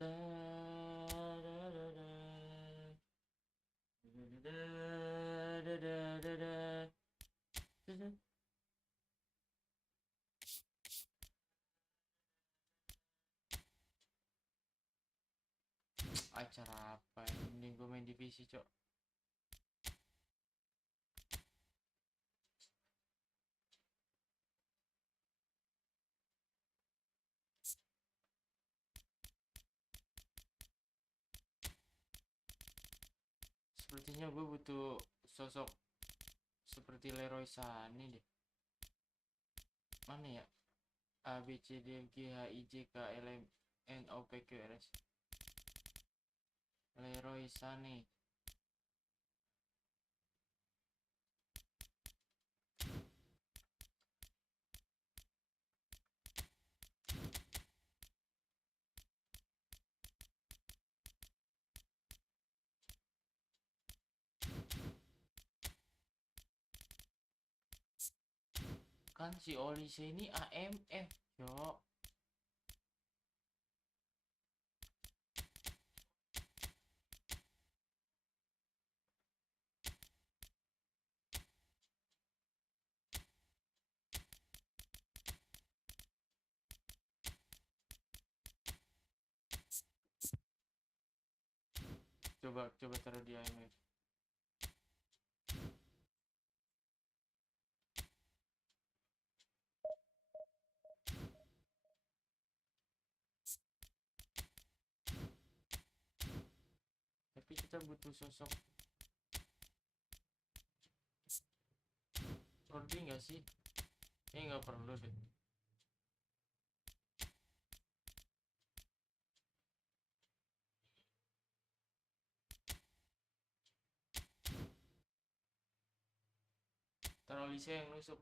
Acara apa ini? Gue main divisi, cok. Sepertinya gue butuh sosok seperti Leroy Sané deh. Mana ya? A B C D F G H I J K L M N O P Q R S. Leroy Sané. Kan si Olise ini AMF, cok. Coba taruh di IMF. Tapi kita butuh sosok Rodri nggak sih? Nggak perlu deh. Taruh Olise yang nusuk.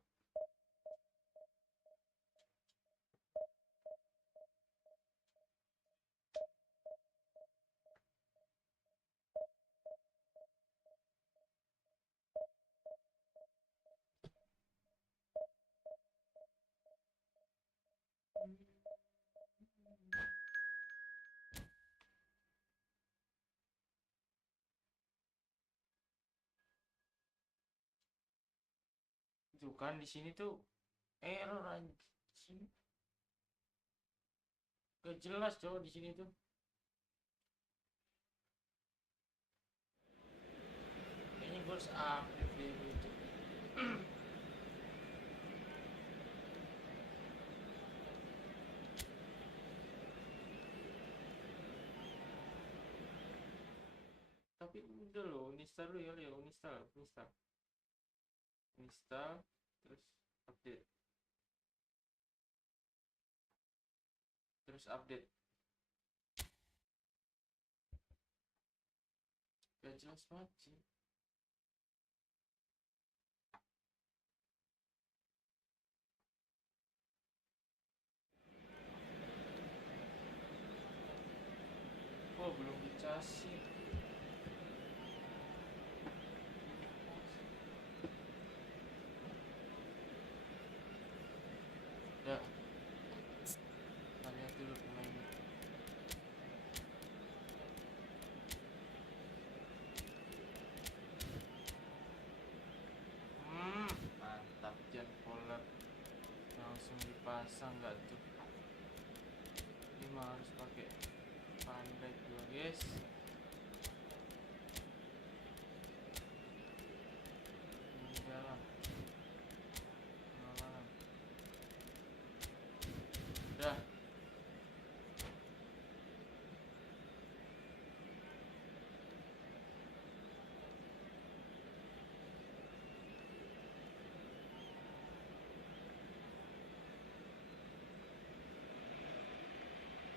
Tuh kan di sini tuh error anjing. Gak jelas cowok di sini tuh. Kayaknya gue harus update deh gitu. Tapi udah loh, uninstall dulu ya, uninstall. Install terus update. Gak jelas banget sih. Oh, belum dicasih. Udah. Kita lihat dulu pemainnya. Mantap, Jan Pollard. Langsung dipasang nggak tuh? Ini mah harus pakai pandai dua, guys. Ini dalam. Pengalangan. Udah.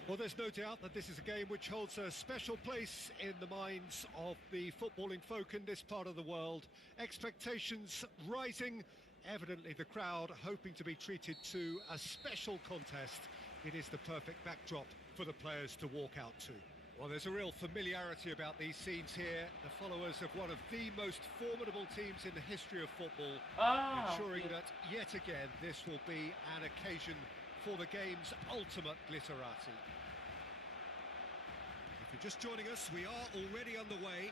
Well, there's no doubt that this is a game which holds a special place in the minds of the footballing folk in this part of the world. Expectations rising, evidently the crowd hoping to be treated to a special contest. It is the perfect backdrop for the players to walk out to. Well, there's a real familiarity about these scenes here. The followers of one of the most formidable teams in the history of football, ensuring that yet again this will be an occasion for the game's ultimate glitterati. you're just joining us, we are already on the way.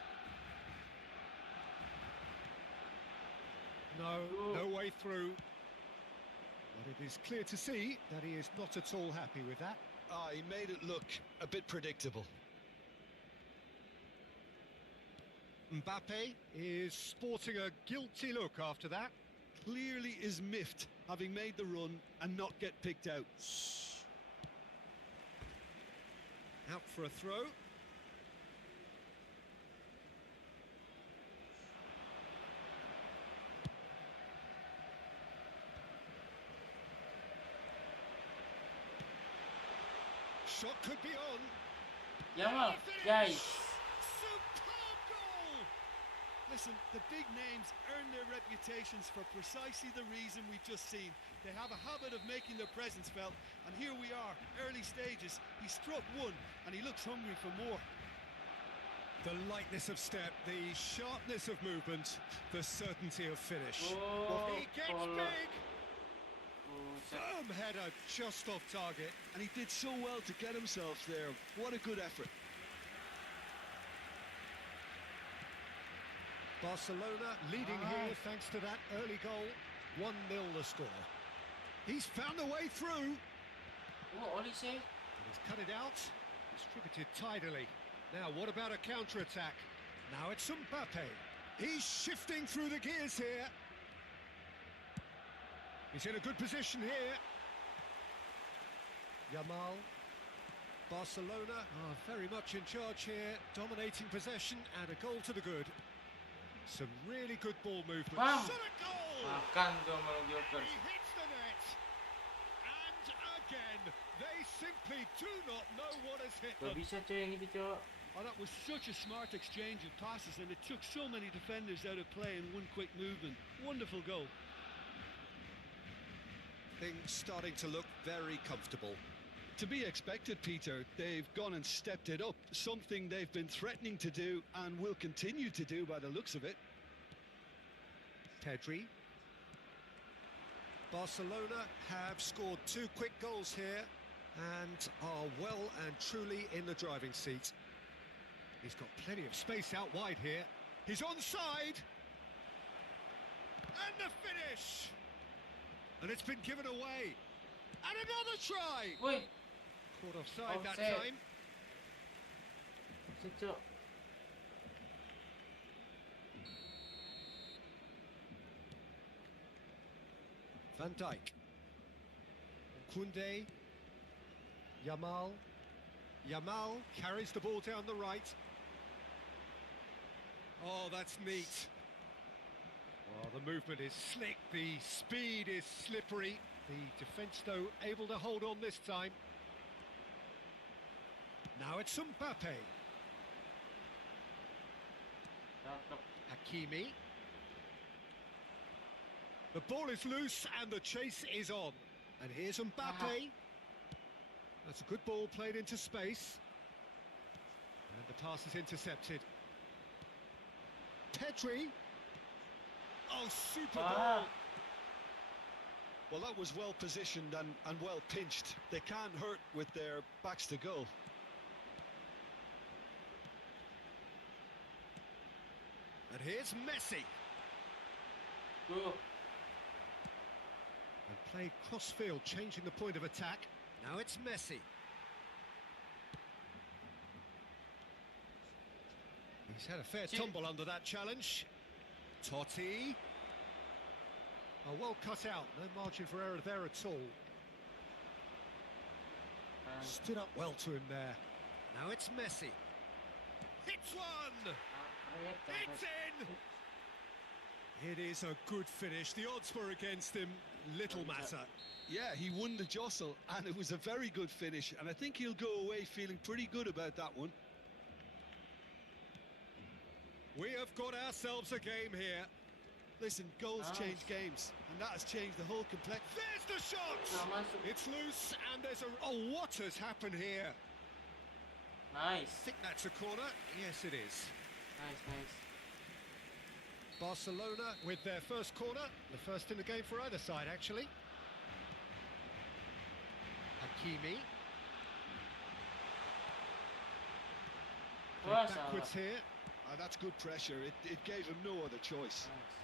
No way through. But it is clear to see that he is not at all happy with that. He made it look a bit predictable. Mbappe is sporting a guilty look after that. Clearly is miffed, having made the run and not get picked out. Out for a throw. Shot could be on. Yamal, guys. Superb goal! Listen, the big names earn their reputations for precisely the reason we've just seen. They have a habit of making their presence felt, and here we are, early stages. He struck one, and he looks hungry for more. The lightness of step, the sharpness of movement, the certainty of finish. Oh, He gets Polo. big! Firm header just off target. And he did so well to get himself there. What a good effort. Barcelona leading here thanks to that early goal. 1-0 the score. He's found a way through. Oh, Olise. He's cut it out. Distributed tidily. Now, what about a counter-attack? Now it's Mbappe. He's shifting through the gears here. He's in a good position here. Yamal. Barcelona are very much in charge here, dominating possession and a goal to the good. Some really good ball movement. Bam! Shot a goal! Makan tuh sama Joker. He hits the net. And again, they simply do not know what has hit Gak them. bisa cuy yang itu cok. Oh, that was such a smart exchange of passes, and it took so many defenders out of play in one quick movement. Wonderful goal. Things starting to look very comfortable. To be expected, Peter. They've gone and stepped it up, something they've been threatening to do and will continue to do by the looks of it. Pedri. Barcelona have scored 2 quick goals here and are well and truly in the driving seat. He's got plenty of space out wide here. He's onside. And the finish. And it's been given away. And another try. Woi, Caught offside that Offside. time. cok. Van Dijk. Koundé. Yamal. Yamal carries the ball down the right. Oh, that's neat. Oh, the movement is slick, the speed is slippery. The defence, though, able to hold on this time. Now it's Mbappe. Cakep. Hakimi. The ball is loose and the chase is on. And here's Mbappe. That's a good ball played into space. And the pass is intercepted. Pedri. Oh, super ball. Well, that was well positioned and well pinched. They can't hurt with their backs to goal. And here's Messi. Tuh. And played cross-field, changing the point of attack. Now it's Messi. He's had a fair tumble under that challenge. Totti. Oh, well cut out. No margin for error there at all. Stood up well to him there. Now it's Messi. Hits one! It's in! It is a good finish. The odds were against him. Little matter. Yeah, he won the jostle, and it was a very good finish, and I think he'll go away feeling pretty good about that one. We have got ourselves a game here. Listen, goals change games, and that has changed the whole complex. There's the shot! Nggak masuk. It's loose, and there's a... Oh, what has happened here? Nice. I think that's a corner. Yes, it is. Nice. Barcelona with their first corner. The first in the game for either side, actually. Hakimi. Wah, backwards salah. here. That's good pressure. It gave him no other choice. Nice.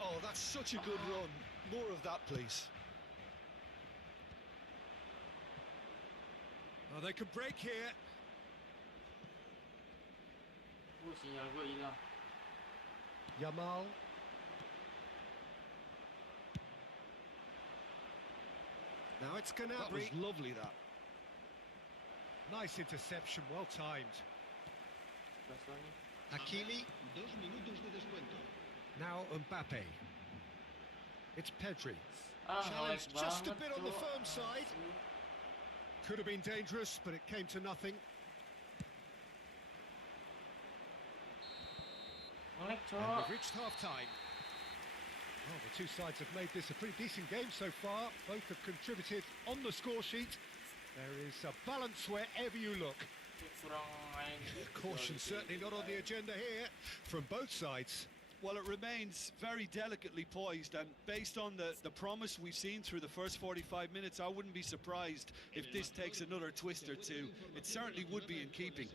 Oh, that's such a good run. More of that, please. Oh, they could break here. Sinyal gue hilang. Yamal. Now it's That was Gnabry. lovely, that. Nice interception, well timed. Bastoni. Hakimi. Now Mbappe. It's Pedri. Challenge Ngelag just a banget bit on the tuh. firm side. Could have been dangerous, but it came to nothing. Ngelag, And cok. we've reached half-time. Well, the two sides have made this a pretty decent game so far. Both have contributed on the score sheet. There is a balance wherever you look. Kurang main gitu Caution soal certainly itu. not on the agenda here from both sides. Well, it remains very delicately poised, and based on the promise we've seen through the first 45 minutes, I wouldn't be surprised if this takes another twist or two. It certainly would be in keeping.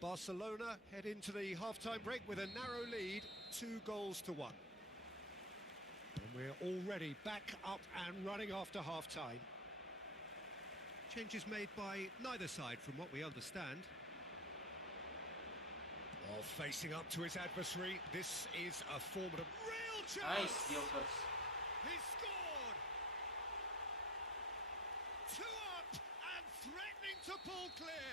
Barcelona head into the half-time break with a narrow lead, 2-1. And we're already back up and running after half-time. Changes made by neither side from what we understand. While facing up to his adversary, this is a formidable... Real chance! Nice, Diopers. He scored! 2 up and threatening to pull clear.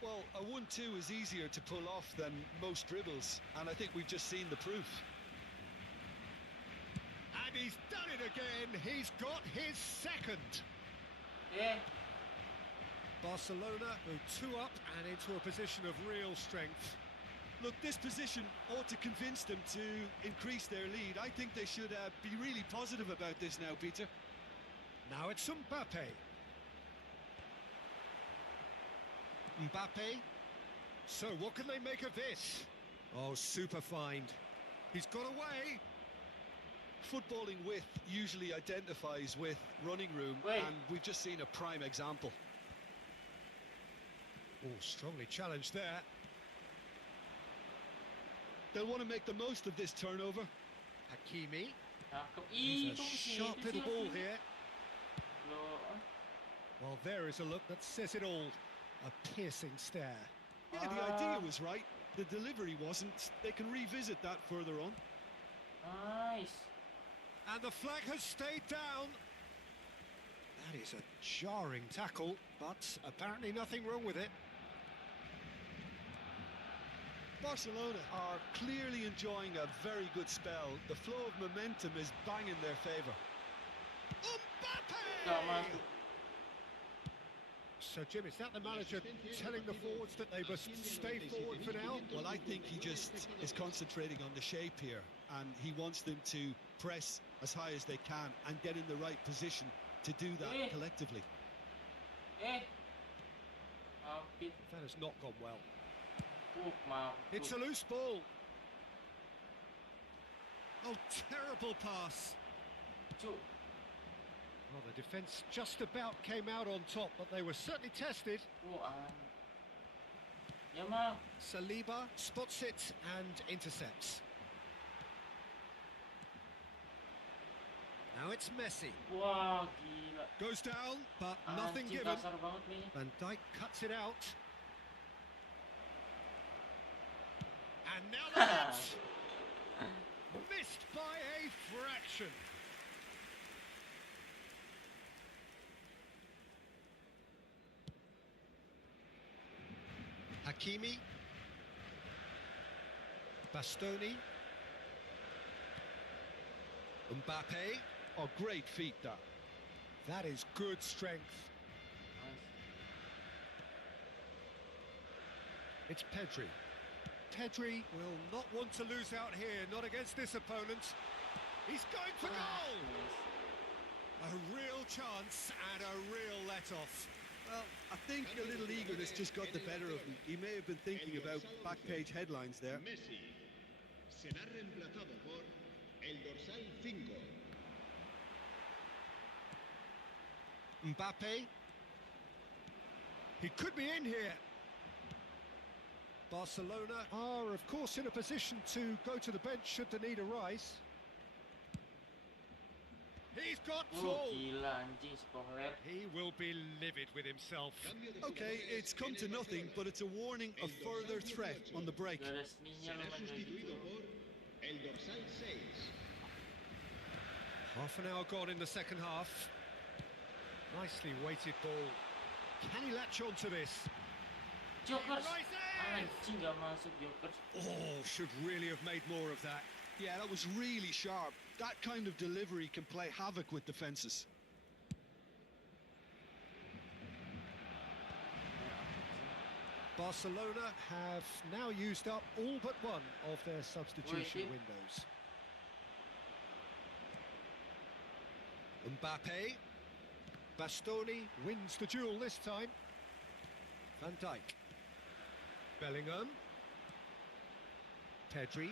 Well, a 1-2 is easier to pull off than most dribbles, and I think we've just seen the proof. And he's done it again. He's got his second. Barcelona go 2 up and into a position of real strength. Look, this position ought to convince them to increase their lead. I think they should be really positive about this now, Peter. Now it's Mbappe. Mbappe. So what can they make of this? Oh, super find. He's got away. Footballing width usually identifies with running room, Wait. and we've just seen a prime example. Oh, strongly challenged there. They'll want to make the most of this turnover. Hakimi. Cakep. There's a Tunggu sini, sharp itu little sih, ball Hakimi. here. Loh, Well, there is a look that says it all. A piercing stare. Yeah, the idea was right. The delivery wasn't. They can revisit that further on. Nice. And the flag has stayed down. That is a jarring tackle, but apparently nothing wrong with it. Barcelona are clearly enjoying a very good spell. The flow of momentum is bang in their favour. Gak Mbappe! masuk. So, Jim, is that the manager telling the forwards that they must stay forward for now? Well, I think he just is concentrating on the shape here, and he wants them to press as high as they can and get in the right position to do that collectively. Hampir. That has not gone well. Maaf. It's a loose ball. Oh, terrible pass. Cuk. Well, the defence just about came out on top, but they were certainly tested. Yamal. Saliba spots it and intercepts. Now it's Messi. Wah, gila. Goes down, but nothing Anjing, given. kasar banget mainnya. Van Dijk cuts it out. And now that's missed by a fraction. Hakimi. Bastoni. Mbappe. Oh, great feat, that. That is good strength. It's Pedri. Pedri will not want to lose out here, not against this opponent. He's going for goal! A real chance and a real let-off. Well, I think a little eagerness just got the better of him. He may have been thinking about back page headlines there. Messi será reemplazado por el dorsal 5. Mbappe. He could be in here. Barcelona are, of course, in a position to go to the bench should the need arise. He's got full. Gila anjing si Kohler. He will be livid with himself. Okay, it's come to nothing, but it's a warning of further threat on the break. Resminya lu main kayak gitu. Half an hour gone in the second half. Nicely weighted ball. Can he latch on to this? Jokers. Anjing gak masuk Jokers. Oh, should really have made more of that. Yeah, that was really sharp. That kind of delivery can play havoc with defences. Barcelona have now used up all but one of their substitution windows. Mbappe. Bastoni wins the duel this time. Van Dijk. Bellingham. Pedri.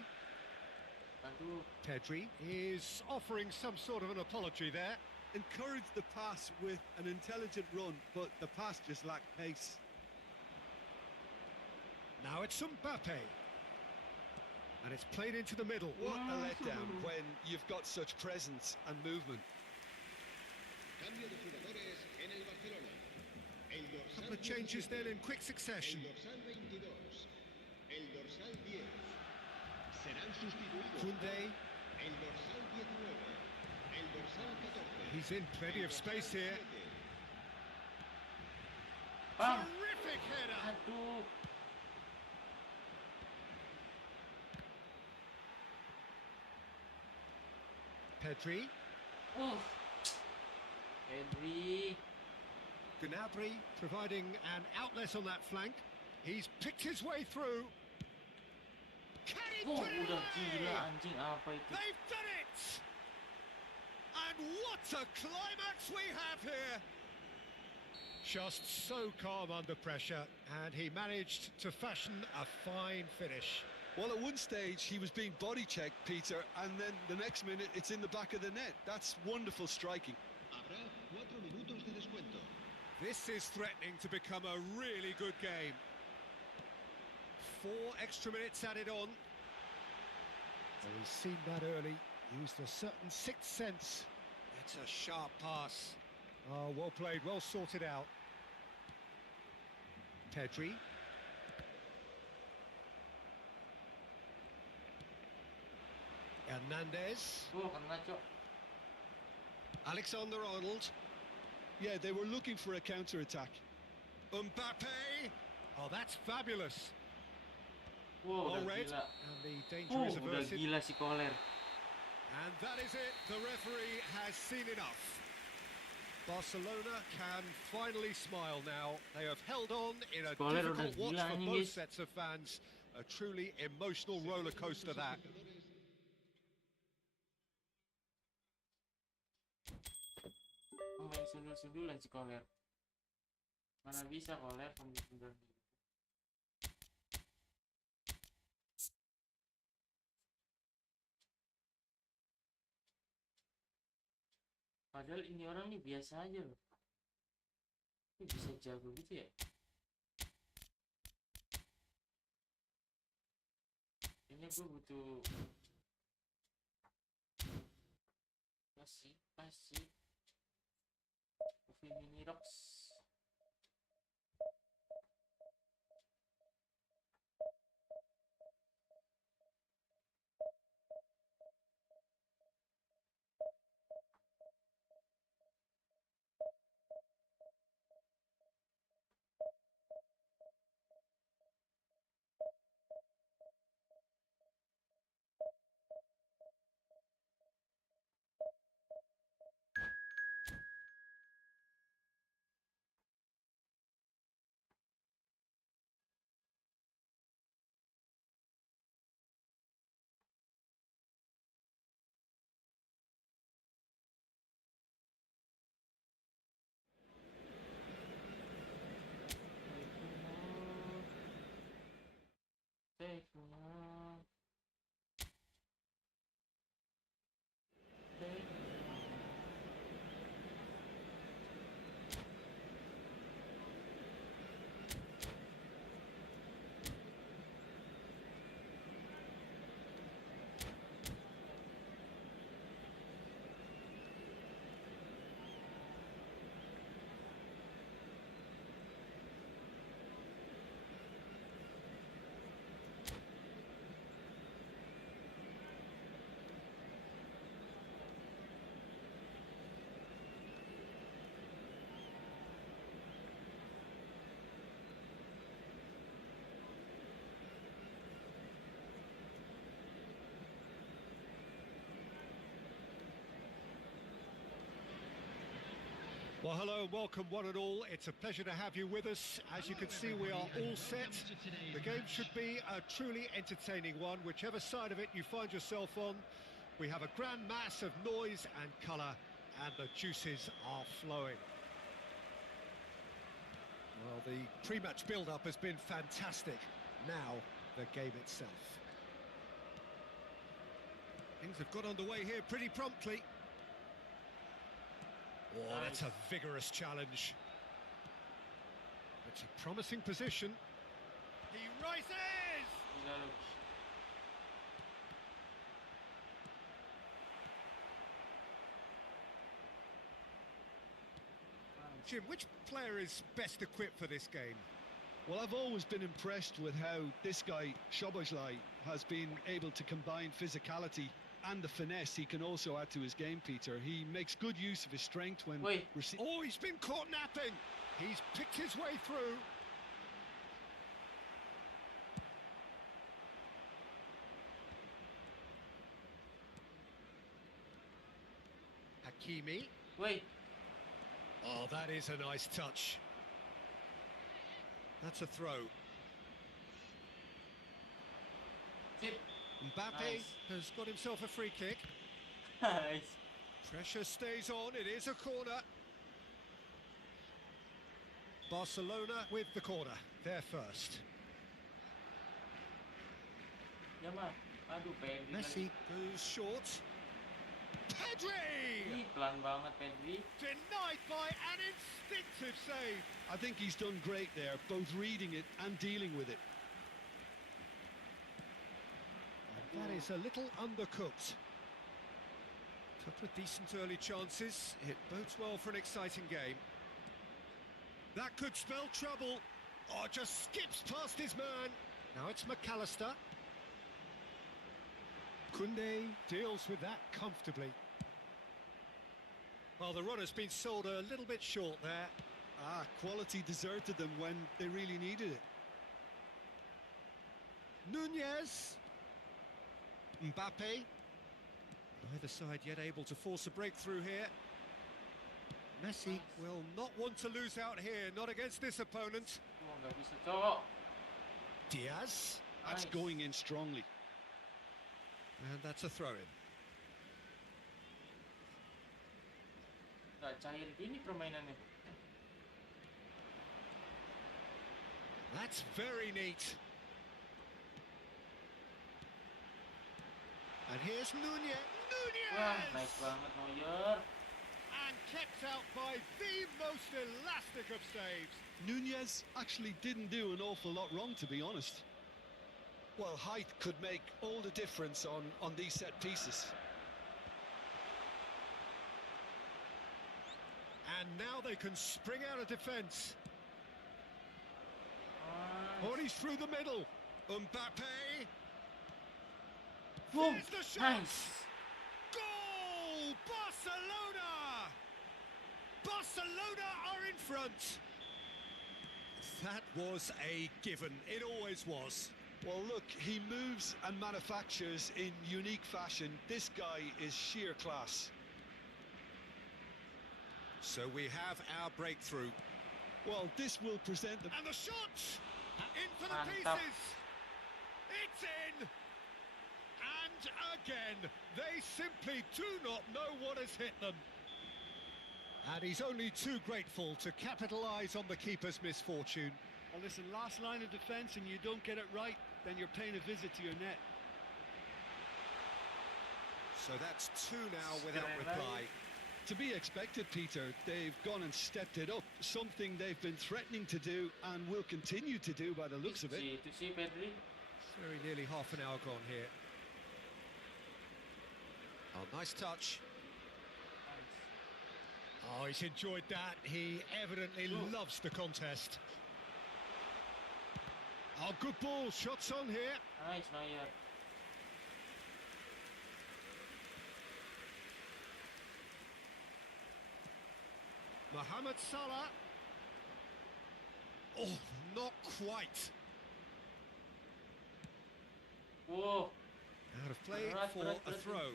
Aduh. Pedri is offering some sort of an apology there. Encouraged the pass with an intelligent run, but the pass just lacked pace. Now it's Mbappe. And it's played into the middle. What a letdown when you've got such presence and movement. A couple of changes then in quick succession. Koundé. He's in plenty of space here. Bang. Terrific header. Aduh. Pedri. Pedri. Gnabry providing an outlet on that flank. He's picked his way through. Can he put it Udah away? gila anjing apa itu? They've done it! And what a climax we have here! Just so calm under pressure, and he managed to fashion a fine finish. Well, at one stage he was being body checked, Peter, and then the next minute it's in the back of the net. That's wonderful striking. This is threatening to become a really good game. 4 extra minutes added on. Oh, he's seen that early, used a certain sixth sense. It's a sharp pass. Oh, well played, well sorted out. Pedri. Hernandez. Kena cok. Alexander-Arnold. Yeah, they were looking for a counter-attack. Mbappe. Oh, that's fabulous. Wow, Well udah read, gila. and the danger is Udah averted. gila si Kohler. And that is it. The referee has seen enough. Barcelona can finally smile now. They have held on in a Kohler udah difficult watch gila for nih, both guys. sets of fans. A truly emotional roller coaster that. Main sundul-sundulan si Kohler. Mana bisa Kohler sundul-sundul. Padahal ini orang nih biasa aja loh. Ini bisa jago gitu ya. Kayaknya gue butuh kasih Coffee Mini Rocks. Well, hello and welcome one and all. It's a pleasure to have you with us. As you can see, we are all set. The game should be a truly entertaining one, whichever side of it you find yourself on. We have a grand mass of noise and colour, and the juices are flowing. Well, the pre-match build-up has been fantastic. Now, the game itself. Things have got underway here pretty promptly. Oh, that's a vigorous challenge. It's a promising position. He rises! Jim, which player is best equipped for this game? Well, I've always been impressed with how this guy, Szoboszlai, has been able to combine physicality and the finesse he can also add to his game, Peter. He makes good use of his strength when... Oh, he's been caught napping! He's picked his way through. Hakimi. Oh, that is a nice touch. That's a throw. Mbappe has got himself a free kick. Nice. Pressure stays on, it is a corner. Barcelona with the corner, they're first. Messi goes short. Pedri! Pelan banget Pedri. Denied by an instinctive save. I think he's done great there, both reading it and dealing with it. That is a little undercooked. Couple of decent early chances. It bodes well for an exciting game. That could spell trouble. Oh, just skips past his man. Now it's McAllister. Koundé deals with that comfortably. Well, the run has been sold a little bit short there. Quality deserted them when they really needed it. Nunez. Mbappe. Neither side yet able to force a breakthrough here. Messi will not want to lose out here, not against this opponent. Nggak bisa, cowok. Diaz. That's going in strongly. And that's a throw-in. Nggak cair gini permainannya. That's very neat. And here's Nunez. Wah, nice banget Neuer. And kept out by the most elastic of saves. Nunez actually didn't do an awful lot wrong, to be honest. Well, height could make all the difference on these set pieces. And now they can spring out of defence. Oh, he's through the middle. Mbappe. Boom. There's the shot. Nice. Goal! Barcelona! Barcelona are in front. That was a given. It always was. Well, look, he moves and manufactures in unique fashion. This guy is sheer class. So we have our breakthrough. Well, this will present them. And the shot! In for the Mantap. pieces! It's in! And again, they simply do not know what has hit them. And he's only too grateful to capitalise on the keeper's misfortune. Well, listen, last line of defence and you don't get it right, then you're paying a visit to your net. So that's two now without reply. To be expected, Peter. They've gone and stepped it up, something they've been threatening to do and will continue to do by the looks of it. To see Pedri. Very nearly half an hour gone here. Oh, nice touch. Oh, he's enjoyed that. He evidently loves the contest. Oh, good ball. Shots on here. Nice Neuer. Mohamed Salah. Oh, not quite. Whoa. Out of play Berat, for berat, a berat. throw.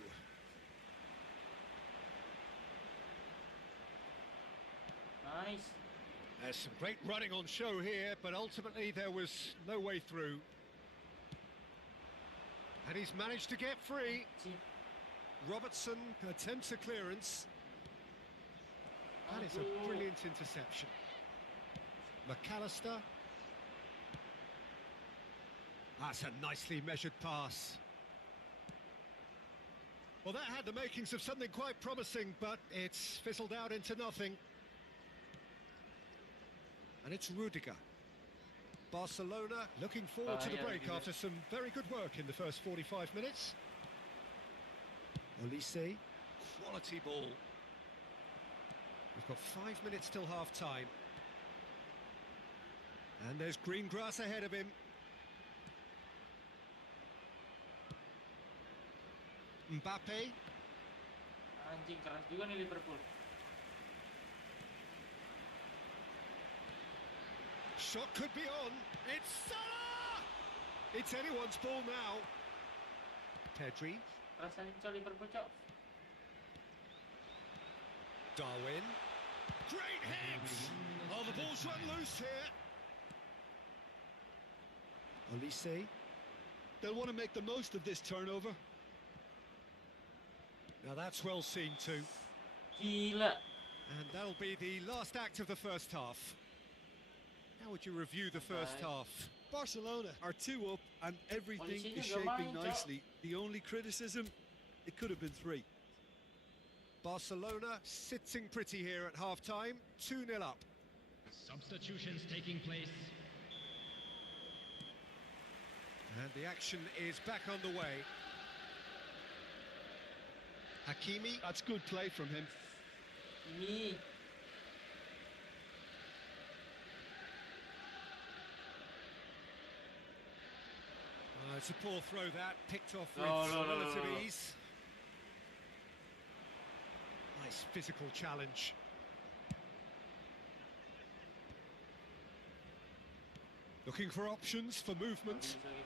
Nice. There's some great running on show here, but ultimately there was no way through. And he's managed to get free. Cih. Robertson attempts a clearance. That is a Aduh. brilliant interception. McAllister. That's a nicely measured pass. Well, that had the makings of something quite promising, but it's fizzled out into nothing. And it's Rudiger. Barcelona looking forward to the Bahaya break Rudiger. after some very good work in the first 45 minutes. Olise, quality ball. We've got 5 minutes till half-time. And there's green grass ahead of him. Mbappe. Anjing, keras juga nih Liverpool. Shot could be on. It's Salah! It's anyone's ball now. Pedri. Rasanya cok Liverpool cok. Darwin. Great hit! Oh, the ball's run loose here. Olise. They'll want to make the most of this turnover. Now that's well seen too. Gila. And that'll be the last act of the first half. How would you review the first half? Barcelona are 2 up and everything Polisinya is juga shaping main, Cok. nicely. The only criticism, it could have been 3. Barcelona sitting pretty here at half-time, 2-0 up. Substitutions taking place. And the action is back on the way. Hakimi. That's good play from him. Ini. It's a poor throw that, picked off with No. relative ease. Nice physical challenge. Looking for options for movement. Bisa, guys.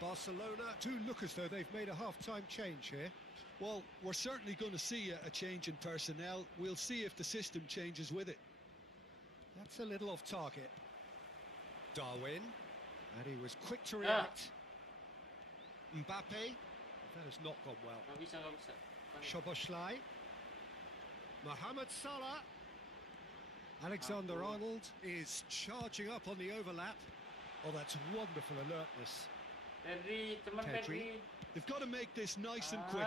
Barcelona do look as though they've made a half-time change here. Well, we're certainly going to see a change in personnel. We'll see if the system changes with it. That's a little off target. Darwin. And he was quick to react. Mbappe. That has not gone well. Gak bisa. Szoboszlai. Mohamed Salah. Alexander-Arnold is charging up on the overlap. Oh, that's wonderful alertness. Pedri, teman Pedri. They've got to make this nice and quick.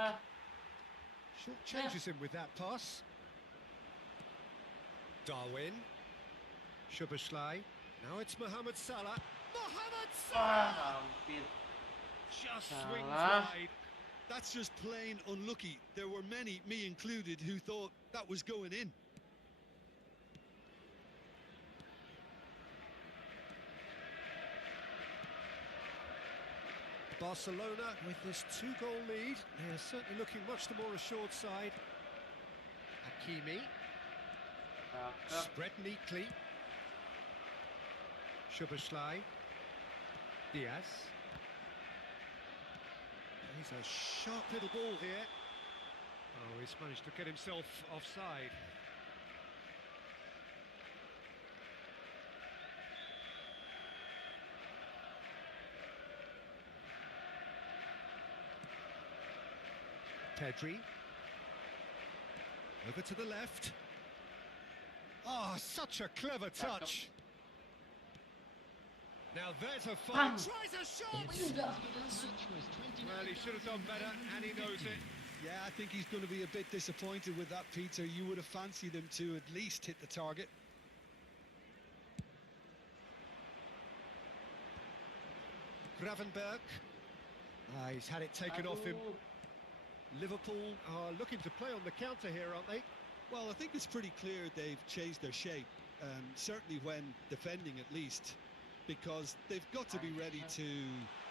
Short changes him with that pass. Darwin. Szoboszlai. Now it's Mohamed Salah. Mohamed Salah! Hampir. Just Salah. swings wide. That's just plain unlucky. There were many, me included, who thought that was going in. Barcelona with this 2-goal lead. They're certainly looking much the more assured side. Hakimi. Cakep. Spread neatly. Szoboszlai. Diaz. He's a sharp little ball here. Oh, he's managed to get himself offside. Pedri. Over to the left. Oh, such a clever touch. Now there's a fight. Bang. Tries a shot. Well, he should have done better, and he knows it. Yeah, I think he's going to be a bit disappointed with that, Peter. You would have fancied him to at least hit the target. Gravenberg. He's had it taken off him. Aduh. Liverpool are looking to play on the counter here, aren't they? Well, I think it's pretty clear they've changed their shape, certainly when defending at least, because they've got to be ready to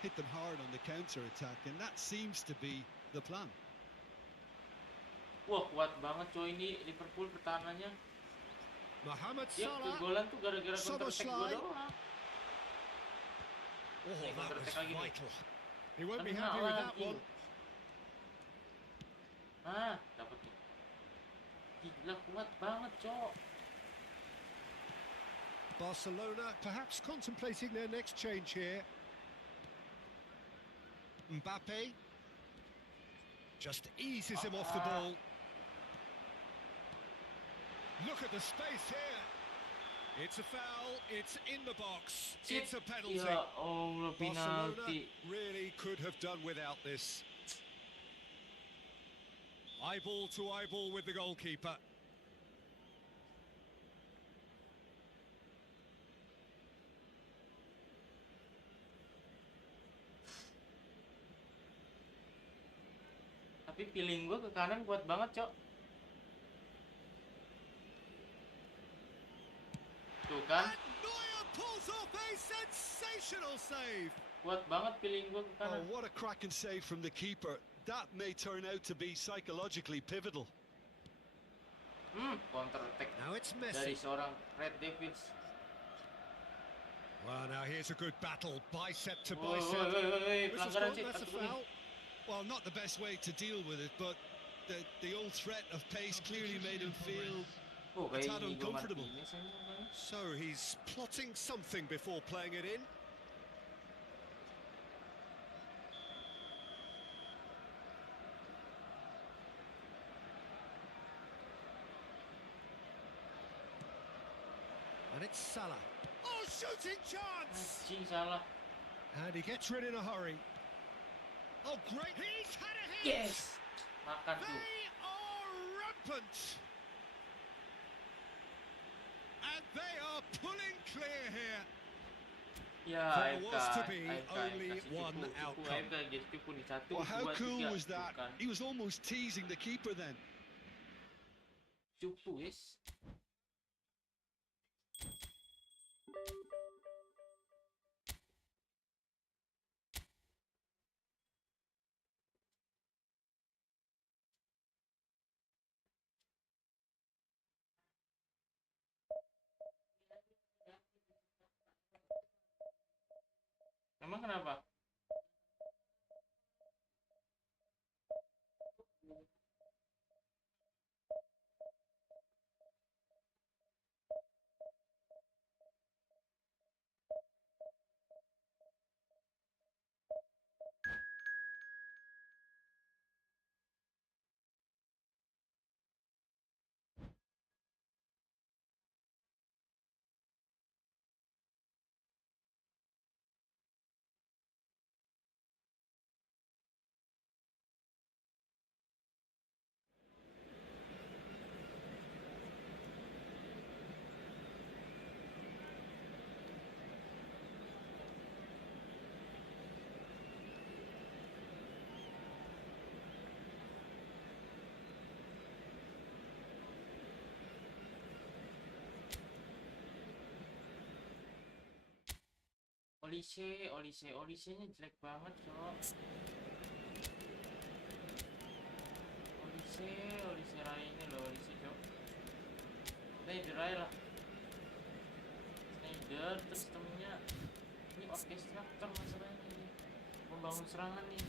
hit them hard on the counter-attack, and that seems to be the plan. Wah, kuat banget coy ini Liverpool pertahanannya. Mohamed Dia Salah. kegolan tuh gara-gara counter attack gua Szoboszlai. doang. Oh, that was counter-attack lagi nih. vital. He won't be Kena happy with that lagi. one. Dapat nih. Gila, kuat banget, Cok. Barcelona perhaps contemplating their next change here. Mbappe just eases him off the ball. Look at the space here. It's a foul, it's in the box, it's a penalty. Ya Allah, Barcelona penalti. really could have done without this. Eyeball to eyeball with the goalkeeper. Tapi feeling gue ke kanan kuat banget, Cok. Tuh kan, And Neuer pulls off a sensational save. kuat banget feeling gue ke Oh, kanan. what a cracking save from the keeper. That may turn out to be psychologically pivotal. Counter attack Now it's dari Messi. seorang Red Devils. Well, now here's a good battle, bicep to Woi, bicep. pelanggaran Whistle's sih, gone, that's a kartu kuning. foul. Well, not the best way to deal with it, but the old threat of pace clearly made him feel Oh, It's kayak not Inigo uncomfortable. Martinez aja namanya. So he's plotting something before playing it in. And it's Salah. Oh, shooting chance! Anjing, salah. And he gets rid in a hurry. Oh, great. He's had a hit! Yes, makan tuh. They are rampant! And they are pulling clear here. Ya, There AFK, was to be AFK, only AFK, one cupu, outcome. AFK jadi cupu nih, 1, Well, how 2, cool 3, was tuh that? kan. He was almost teasing the keeper then. Cupu, yes. Emang kenapa? Olisenya jelek banget, Cok. Olise Rai ini loh, Olise, Cok. Snyder Rai lah. Snyder, terus temennya ini orkestrator masalahnya nih. Membangun serangan nih.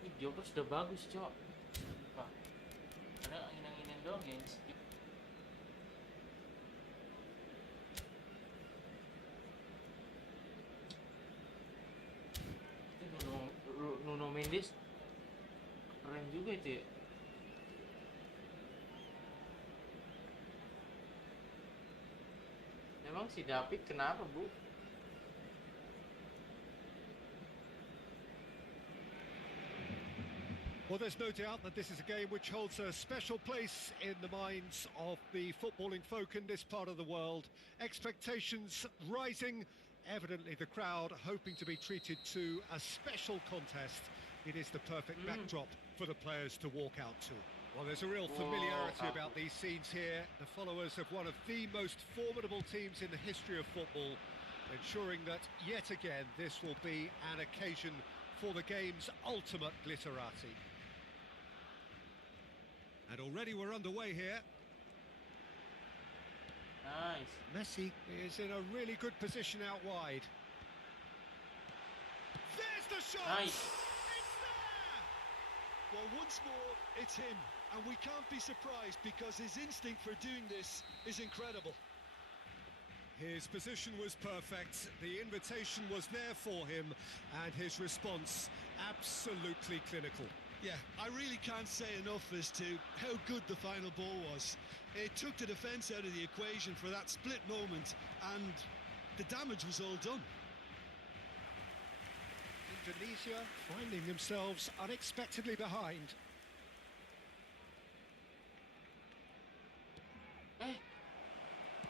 Ini Joker sudah bagus, Cok. Wah, ada angin-anginan doang ya. Itu Nuno Mendes keren juga itu ya. Emang si David kenapa, Bu? Well, there's no doubt that this is a game which holds a special place in the minds of the footballing folk in this part of the world. Expectations rising, evidently the crowd hoping to be treated to a special contest. It is the perfect backdrop for the players to walk out to. Well, there's a real familiarity about these scenes here. The followers of one of the most formidable teams in the history of football, ensuring that yet again this will be an occasion for the game's ultimate glitterati. And already we're underway here. Nice. Messi is in a really good position out wide. There's Here's the shot. Nice. It's there. Well, once more, it's him. And we can't be surprised because his instinct for doing this is incredible. His position was perfect, the invitation was there for him, and his response absolutely clinical. Yeah, I really can't say enough as to how good the final ball was. It took the defence out of the equation for that split moment, and the damage was all done. Indonesia finding themselves unexpectedly behind. Eh,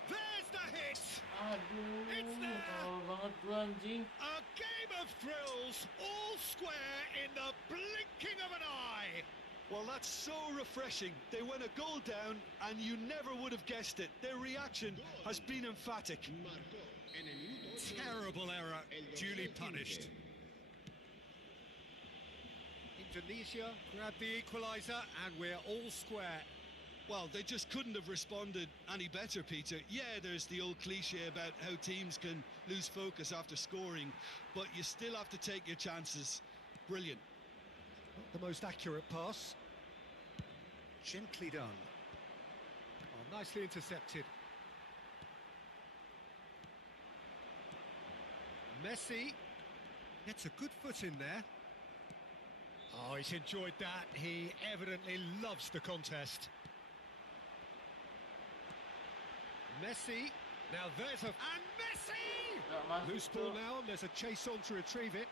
There's the hit! aduh, It's there. tolol banget gua anjing. A game of thrills, all square in the blinking of an eye. Well, that's so refreshing. They went a goal down, and you never would have guessed it. Their reaction has been emphatic. Terrible error, duly punished. Indonesia grabbed the equaliser, and we're all square. Well, they just couldn't have responded any better, Peter. Yeah, there's the old cliche about how teams can lose focus after scoring, but you still have to take your chances. Brilliant. Not the most accurate pass. Gently done. Oh, nicely intercepted. Messi gets a good foot in there. Oh, he's enjoyed that. He evidently loves the contest. Messi. Now there's a... And Messi! Gak masuk Loose ball tuh. now, and there's a chase on to retrieve it.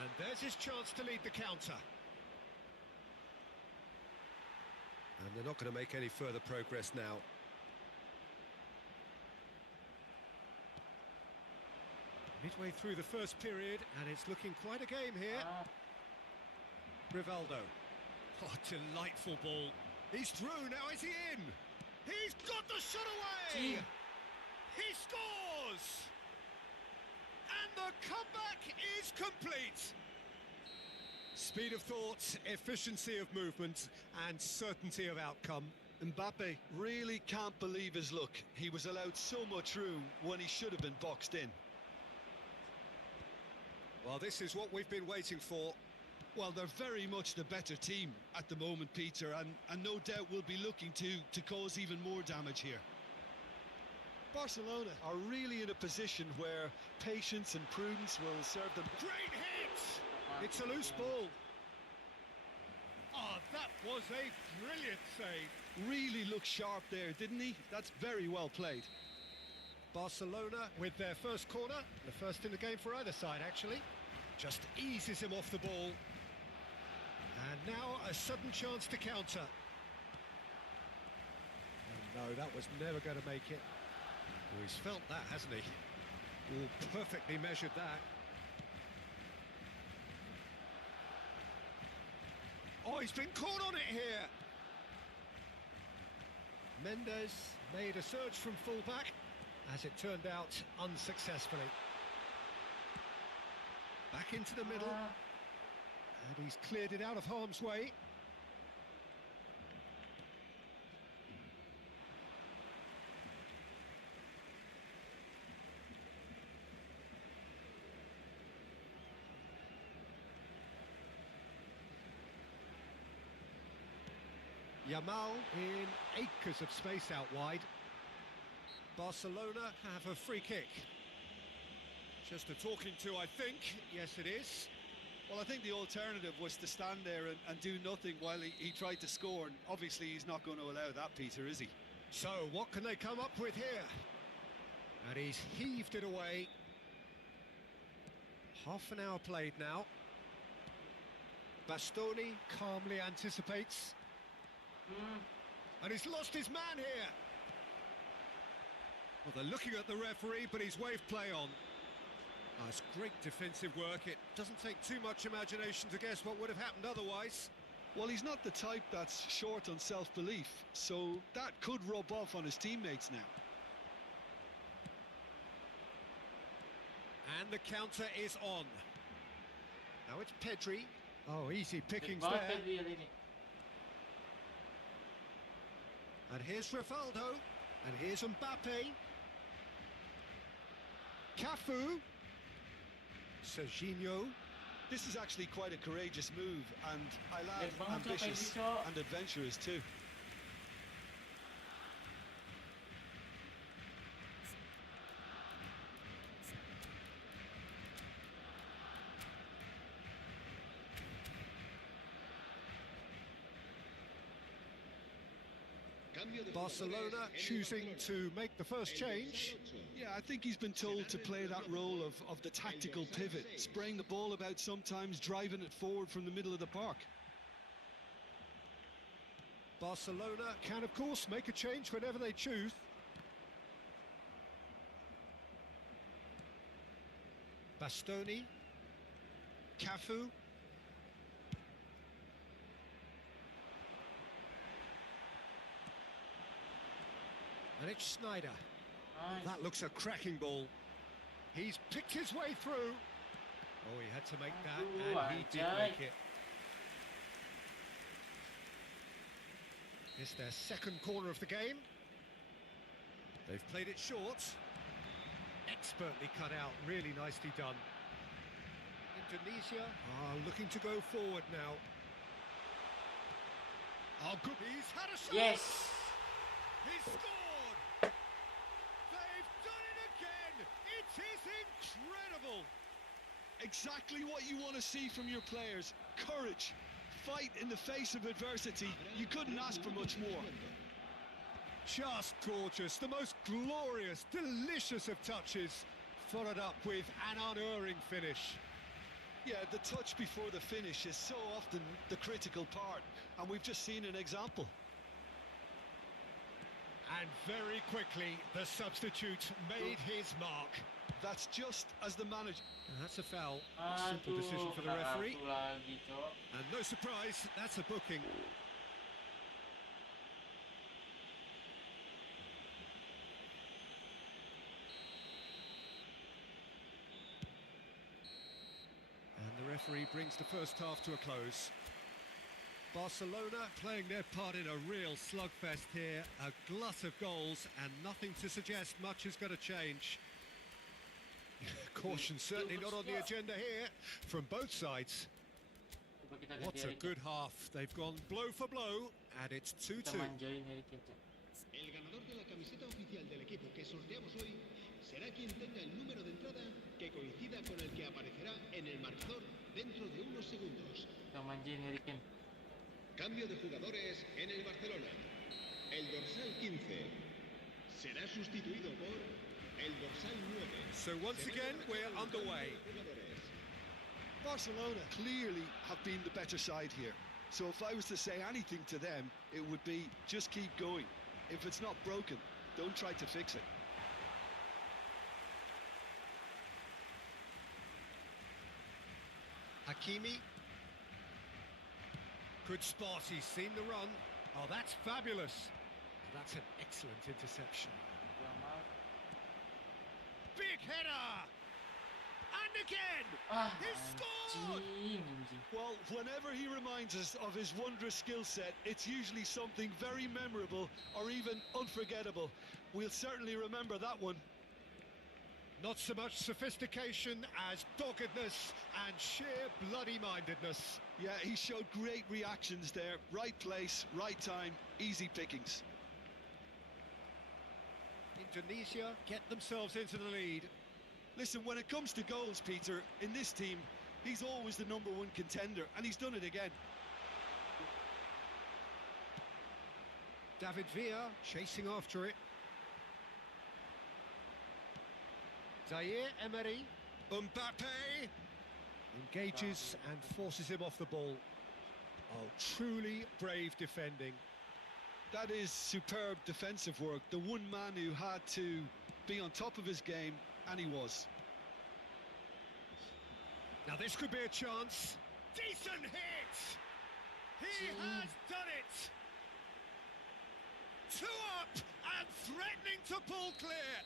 And there's his chance to lead the counter. And they're not going to make any further progress now. Midway through the first period, and it's looking quite a game here. Ah, Rivaldo. Oh, delightful ball. He's through, now is he in? He's got the shot away! Gee. He scores! And the comeback is complete! Speed of thought, efficiency of movement, and certainty of outcome. Mbappe really can't believe his luck. He was allowed so much room when he should have been boxed in. Well, this is what we've been waiting for. Well, they're very much the better team at the moment, Peter, and no doubt will be looking to cause even more damage here. Barcelona are really in a position where patience and prudence will serve them. Great hit! It's a loose ball. Oh, that was a brilliant save. Really looked sharp there, didn't he? That's very well played. Barcelona with their first corner, the first in the game for either side, actually. Just eases him off the ball. And now a sudden chance to counter. Oh, no, that was never going to make it. Oh, he's felt that, hasn't he? Oh, perfectly measured that. Oh, he's been caught on it here. Mendes made a surge from full-back, as it turned out unsuccessfully. Back into the middle. ah. And he's cleared it out of harm's way. Yamal in acres of space out wide. Barcelona have a free kick. Just a talking to, I think. Yes, it is. Well, I think the alternative was to stand there and do nothing while he tried to score, and obviously he's not going to allow that, Peter, is he? So, what can they come up with here? And he's heaved it away. Half an hour played now. Bastoni calmly anticipates. And he's lost his man here. Well, they're looking at the referee, but he's waved play on. It's great defensive work. It doesn't take too much imagination to guess what would have happened otherwise. Well, he's not the type that's short on self-belief, so that could rub off on his teammates now. And the counter is on. Now it's Pedri. Oh, easy pickings Banget there. Pedri ini. And here's Rivaldo. And here's Mbappe. Cafu. Serginho. This is actually quite a courageous move, and I'll add Lihat banget tuh kayak ambitious gitu. and adventurous too. Barcelona choosing to make the first change. Yeah, I think he's been told to play that role of the tactical pivot, spraying the ball about sometimes, driving it forward from the middle of the park. Barcelona can, of course, make a change whenever they choose. Bastoni. Cafu. And it's Snyder. Nice. That looks a cracking ball. He's picked his way through. Oh, he had to make that, and he did make it. It's their second corner of the game. They've played it short. Expertly cut out, really nicely done. Indonesia are looking to go forward now. Oh, good. He's had a shot. Yes. He scored! They've done it again! It is incredible! Exactly what you want to see from your players. Courage, fight in the face of adversity. You couldn't ask for much more. Just gorgeous, the most glorious, delicious of touches, followed up with an unerring finish. Yeah, the touch before the finish is so often the critical part, and we've just seen an example. And very quickly, the substitute made his mark. That's just as the manager... And that's a foul. Simple decision for the referee. Kartu lagi, Cok. And no surprise, that's a booking. And the referee brings the first half to a close. Barcelona playing their part in a real slugfest here, a glut of goals, and nothing to suggest much is going to change. Caution certainly not on the agenda here from both sides. Coba kita What ganti a Harry good half. They've gone blow for blow, and it's Kane. 2-2. Kita manjain Harry Kane, Cok. El ganador de la camiseta oficial del equipo que sorteamos hoy será quien tenga el número de entrada que coincida con el que aparecerá en el marcador dentro de unos segundos. Kita manjain Harry Kane. Cambio de jugadores en el Barcelona. El dorsal 15 será sustituido por el dorsal 9. So once again, we're underway. Barcelona clearly have been the better side here. So if I was to say anything to them, it would be just keep going. If it's not broken, don't try to fix it. Hakimi. Good spot, he's seen the run. Oh, that's fabulous. That's an excellent interception. Selamat. Big header! And again! He scored! Anjing. Well, whenever he reminds us of his wondrous skill set, it's usually something very memorable or even unforgettable. We'll certainly remember that one. Not so much sophistication as doggedness and sheer bloody-mindedness. Yeah, he showed great reactions there. Right place, right time, easy pickings. Indonesia get themselves into the lead. Listen, when it comes to goals, Peter, in this team, he's always the #1 contender, and he's done it again. David Villa chasing after it. Zaire Emery. Mbappe engages and forces him off the ball. Oh, truly brave defending. That is superb defensive work. The one man who had to be on top of his game, and he was. Now this could be a chance. Decent hit! He has done it! 2 up and threatening to pull clear.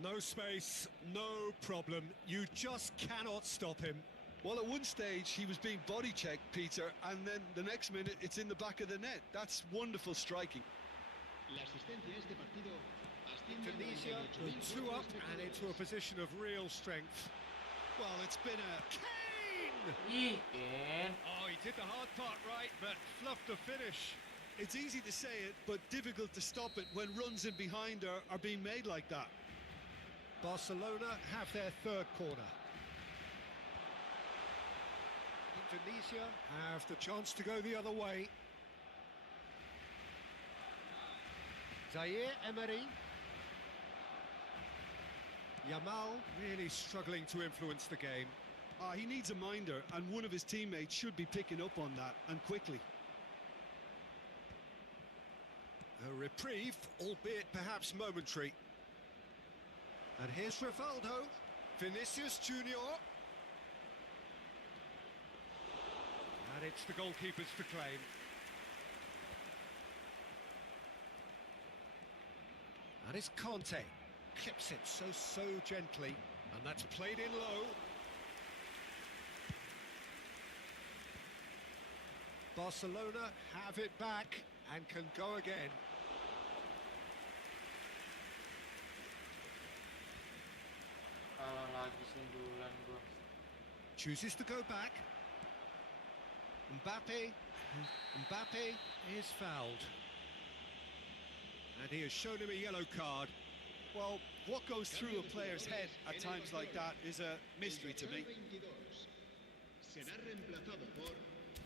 No space, no problem. You just cannot stop him. Well, at one stage, he was being body checked, Peter, and then the next minute, it's in the back of the net. That's wonderful striking. La asistencia a este partido asciende a Indonesia Tunisia, the two up and into a position of real strength. Well, it's been a... Kane! Ih, Ken. Oh, he did the hard part right, but fluffed the finish. It's easy to say it, but difficult to stop it when runs in behind are being made like that. Barcelona have their third corner. Tunisia have the chance to go the other way. Zaire Emery. Yamal really struggling to influence the game. He needs a minder, and one of his teammates should be picking up on that, and quickly. A reprieve, albeit perhaps momentary. And here's Rivaldo, Vinicius Junior. And it's the goalkeepers to claim. And it's Conte. Clips it so gently. And that's played in low. Barcelona have it back and can go again. Kalah lagi sundulan gua. Chooses to go back. Mbappe is fouled. And he has shown him a yellow card. Well, what goes through a player's head at times like that is a mystery to me. Será reemplazado por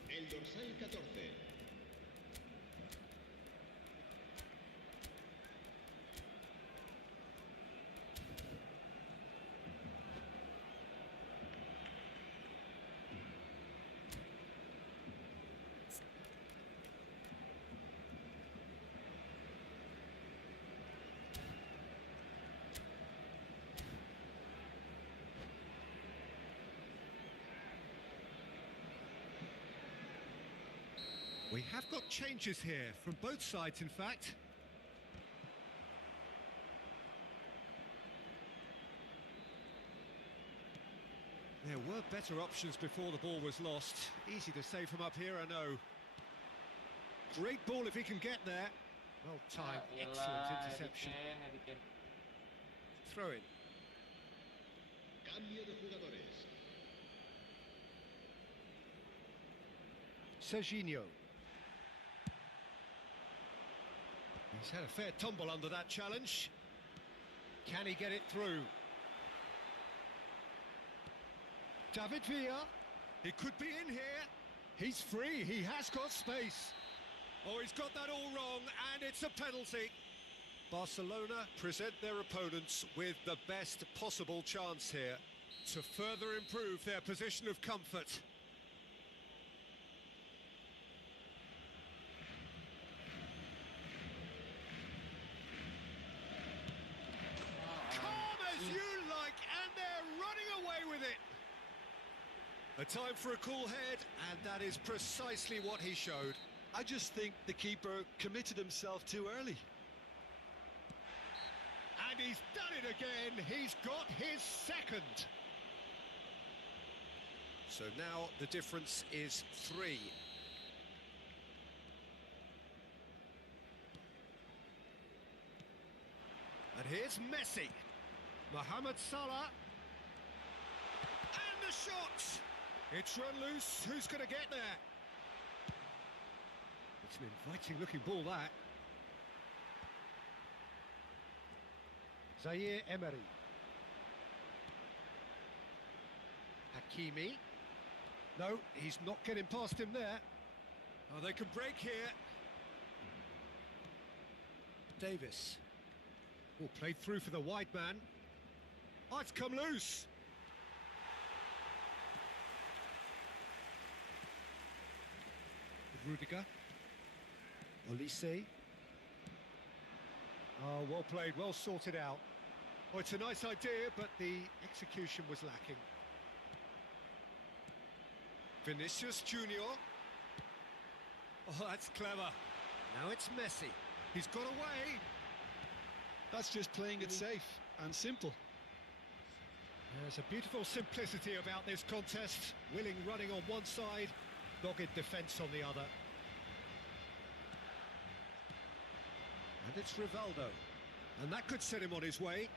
el dorsal 14. We have got changes here from both sides, in fact. There were better options before the ball was lost. Easy to say from up here, I know. Great ball if he can get there. Well timed, excellent interception. Harry Kane. Throw in. Cambio de jugadores. Serginho. He's had a fair tumble under that challenge. Can he get it through? David Villa. He could be in here. He's free. He has got space. Oh, he's got that all wrong, and it's a penalty. Barcelona present their opponents with the best possible chance here to further improve their position of comfort. A time for a cool head, and that is precisely what he showed. I just think the keeper committed himself too early. And he's done it again. He's got his second. So now the difference is 3. And here's Messi. Mohamed Salah. And the shot! It's run loose. Who's going to get there? It's an inviting looking ball, that. Zaire Emery. Hakimi. No, he's not getting past him there. Oh, they can break here. Davis. Oh, played through for the wide man. Oh, it's come loose. Rudiger. Olise. Oh, well played, well sorted out. Oh, it's a nice idea, but the execution was lacking. Vinicius Junior. Oh, that's clever. Now it's Messi. He's got away. That's just playing it safe and simple. There's a beautiful simplicity about this contest. Willing running on one side, dogged defence on the other. And it's Rivaldo. And that could set him on his way.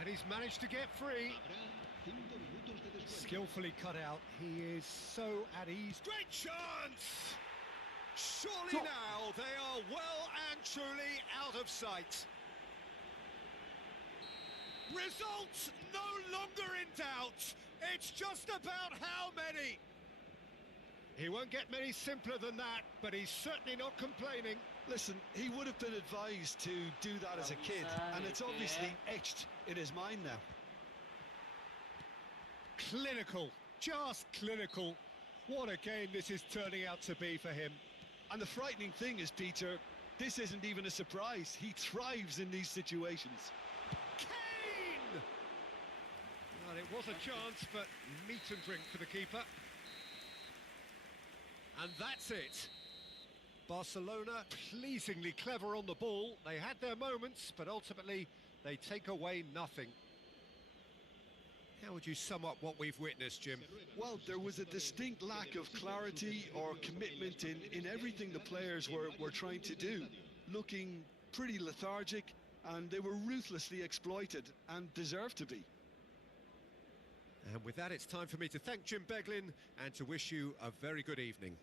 And he's managed to get free. Habrá 5 minutos de descuento. Skillfully cut out. He is so at ease. Great chance! Surely now they are well and truly out of sight. Results no longer in doubt. It's just about how many. He won't get many simpler than that, but he's certainly not complaining. Listen, he would have been advised to do that as a kid, and it's obviously etched in his mind now. Clinical, just clinical. What a game this is turning out to be for him. And the frightening thing is, Peter, this isn't even a surprise. He thrives in these situations. Kane! Well, it was a chance, but meat and drink for the keeper. And that's it. Barcelona pleasingly clever on the ball. They had their moments, but ultimately they take away nothing. How would you sum up what we've witnessed, Jim? Well, there was a distinct lack of clarity or commitment in everything the players were trying to do. Looking pretty lethargic, and they were ruthlessly exploited and deserved to be. And with that, it's time for me to thank Jim Beglin and to wish you a very good evening.